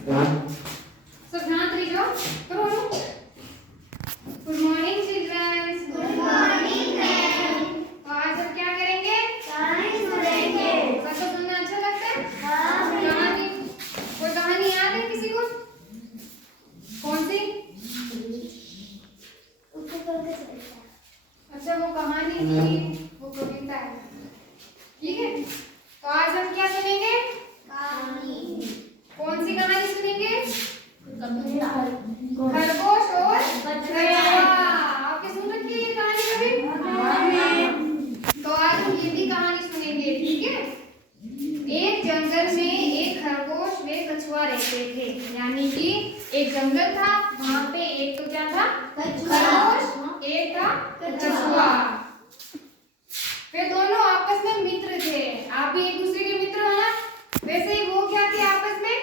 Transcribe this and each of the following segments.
सब शांत रही जाओ। करो लो। Good morning childrens. Good morning ma'am. तो आज हम क्या करेंगे? कहानी सुनेंगे। सबको सुनना अच्छा लगता है? हाँ मैम। कहानी, कोई कहानी याद है किसी को? कौन सी? अच्छा वो कहानी नहीं, वो कविता है। ठीक है, तो आज हम क्या सुनेंगे? कहानी। कौन सी कहानी सुनेंगे? खरगोश खरगोश और बछड़ा। आपके सुन रखी है ये कहानी कभी? तो आज हम ये भी कहानी सुनेंगे। ठीक है, एक जंगल में एक खरगोश व कछुआ रहते थे। यानी कि एक जंगल था, वहां पे एक तो क्या था? खरगोश, एक था कछुआ। वे दोनों आपस में मित्र थे। आप भी एक दूसरे के मित्र हो ना? वैसे ही वो क्या थे? आपस में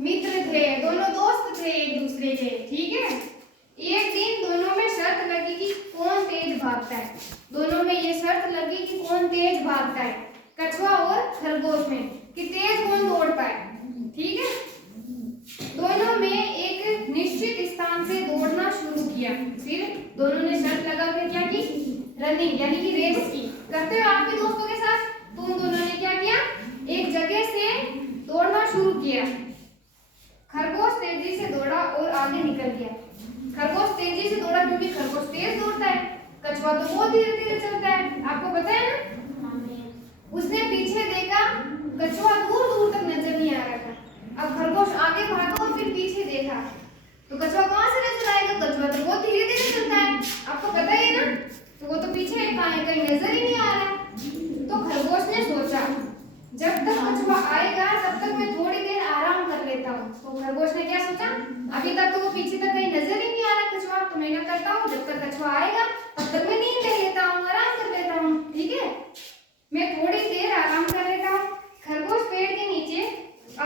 मित्र थे, दोनों दोस्त थे एक दूसरे के। ठीक है, एक दिन दोनों में शर्त लगी कि कौन तेज भागता है। दोनों में ये शर्त लगी कि कौन तेज भागता है, कछुआ और खरगोश में, कि तेज कौन दौड़ता है। ठीक है, दोनों में एक निश्चित स्थान से दौड़ना शुरू किया। फिर दोनों ने शर्त लगा के क्या की? रनिंग यानी कि रेस की। करते हो आपके दोस्तों के साथ? तो उन दोनों ने क्या किया? एक जगह से दौड़ना शुरू किया। खरगोश तेजी से दौड़ा और आगे निकल गया। खरगोश तेजी से दौड़ा क्योंकि खरगोश तेज दौड़ता है, कछुआ तो बहुत धीरे धीरे चलता है। आपको पता है ना? उसने पीछे देखा, कछुआ दूर दूर तक नजर नहीं आ रहा था। अब खरगोश आगे भागा और फिर पीछे देखा, तो कछुआ कहां से नजर आएगा? कछुआ तो बहुत धीरे धीरे चलता है, आपको पता है ना? तो वो तो पीछे है, कहीं नजर ही नहीं आ रहा। तो खरगोश ने सोचा, जब तक कछुआ आएगा तब तक मैं थोड़ी देर आराम कर लेता हूँ। तो खरगोश ने क्या सोचा? अभी तक तो वो पीछे तक कहीं नजर ही नहीं आ रहा कछुआ, तो मैं क्या करता हूँ, जब तक कछुआ आएगा तब तक मैं नींद ले लेता हूँ, आराम कर लेता हूँ। ठीक है, मैं थोड़ी देर आराम कर लेता हूँ। खरगोश पेड़ के नीचे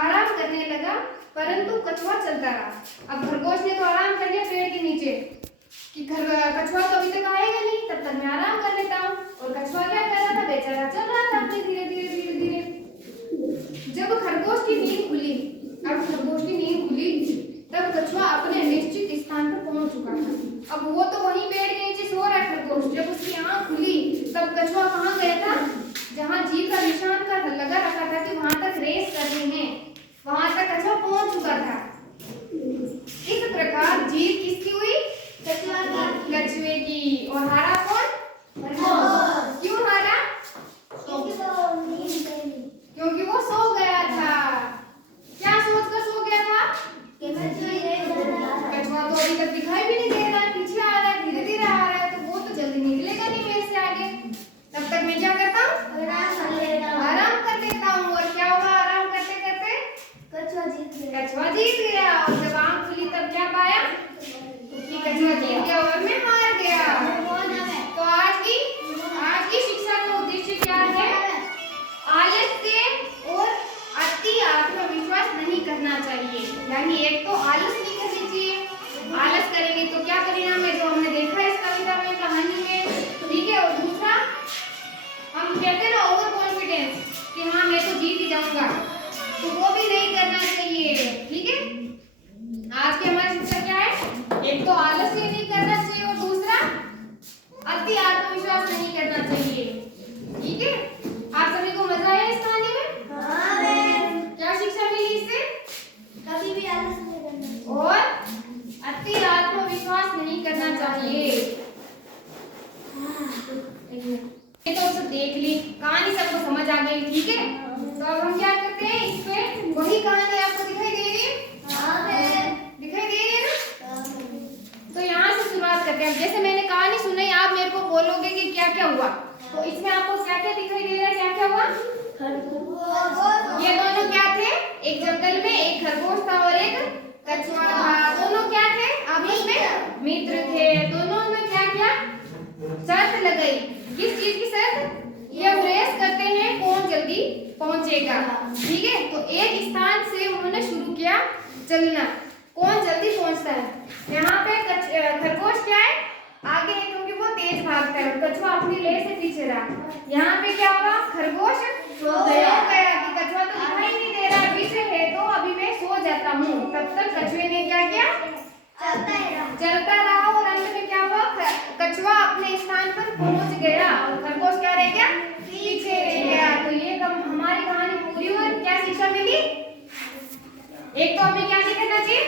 आराम करने लगा, परंतु कछुआ चलता रहा। अब खरगोश ने तो आराम कर लिया पेड़ के नीचे कि कछुआ तो अभी तक आएगा नहीं, तब तक मैं आराम कर लेता हूँ। और कछुआ क्या कर रहा था? बेचारा चल रहा था अपने धीरे धीरे धीरे धीरे। जब खरगोश की नींद खुली, अब खरगोश की नींद खुली, तब कछुआ अपने निश्चित स्थान पर पहुंच चुका था। अब वो तो वहीं पेड़ के नीचे सो रहा है खरगोश। जब उसकी आंख खुली तब कछुआ कहाँ गया था? जहाँ जीव का निशान का लगा रखा था कि वहां तक रेस करनी है, वहां तक कछुआ पहुंच चुका था। इस प्रकार जीत किसकी हुई? कछुए की। और हारा कौन? क्यों हारा? क्योंकि वो सो गया था। क्या सोचकर सो गया था? कछुआ तो अभी तक दिखाई भी नहीं दे रहा है, पीछे आ रहा है, धीरे धीरे आ रहा है, तो वो तो जल्दी निकलेगा नहीं मेरे से आगे। तब तक मैं क्या करता हूँ? आराम कर लेता हूँ। और क्या हुआ आराम करते करते? कछुआ जीत गया। और जब आंख खुली तब क्या पाया कि कछुआ जीत गया और मैं हार गया। तो आज की शिक्षा का उद्देश्य क्या है? आलस्य और अति आत्मविश्वास नहीं करना चाहिए। यानी एक तो आलस नहीं करनी चाहिए, आलस करेंगे तो क्या परिणाम है, जो हमने देखा इस कविता में, कहानी में। ठीक है, और दूसरा हम कहते हैं ना ओवर कॉन्फिडेंस कि हाँ मैं तो जीत ही जाऊंगा, तो वो भी नहीं करना चाहिए। ठीक है, आज के हमारी शिक्षा क्या है? एक तो आलस ही नहीं करना चाहिए और दूसरा अति आत्मविश्वास नहीं करना चाहिए। ठीक है, आप सभी को मजा आया इस कहानी में? क्या शिक्षा मिली इससे? कभी भी आलस नहीं करना और अति आत्मविश्वास नहीं करना चाहिए। ये तो सब देख ली, कहानी सबको समझ आ गई। ठीक है, तो अब हम क्या करते हैं, इस पे वही कहानी आपको दिखाई दे रही है? दिखाई दे रही है ना? तो यहाँ से शुरुआत करते हैं। जैसे मैंने कहानी सुनाई, आप मेरे को बोलोगे कि क्या क्या हुआ। तो इसमें आपको क्या क्या दिखाई दे रहा है? क्या क्या हुआ? ये दोनों क्या थे? एक जंगल में एक खरगोश था और एक कछुआ था। दोनों क्या थे? आपस में मित्र थे। दोनों ने क्या किया? शर्त लगाई। किस चीज की शर्त? ये हम रेस करते हैं कौन जल्दी पहुंचेगा। ठीक है, तो एक स्थान से उन्होंने शुरू किया चलना, कौन जल्दी पहुंचता है। यहाँ पे खरगोश क्या है? आगे है क्योंकि वो तेज भागता है, कछुआ अपनी ले से पीछे रहा। यहाँ पे क्या हुआ? खरगोश सो गया कि कछुआ तो दिखाई नहीं दे रहा, पीछे है तो अभी मैं सो जाता हूँ, तब तक कछुए ने क्या किया? चलता रहा और अंत में क्या हुआ? कछुआ अपने स्थान पर पहुंच गया और खरगोश क्या रह गया? पीछे रह गया। तो ये हमारी कहानी पूरी हुई। क्या शिक्षा मिली? एक तो हमें क्या नहीं करना चाहिए?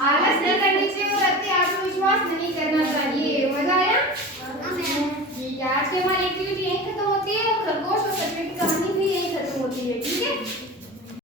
आलस नहीं करनी चाहिए और अति आत्मविश्वास नहीं करना चाहिए। मजा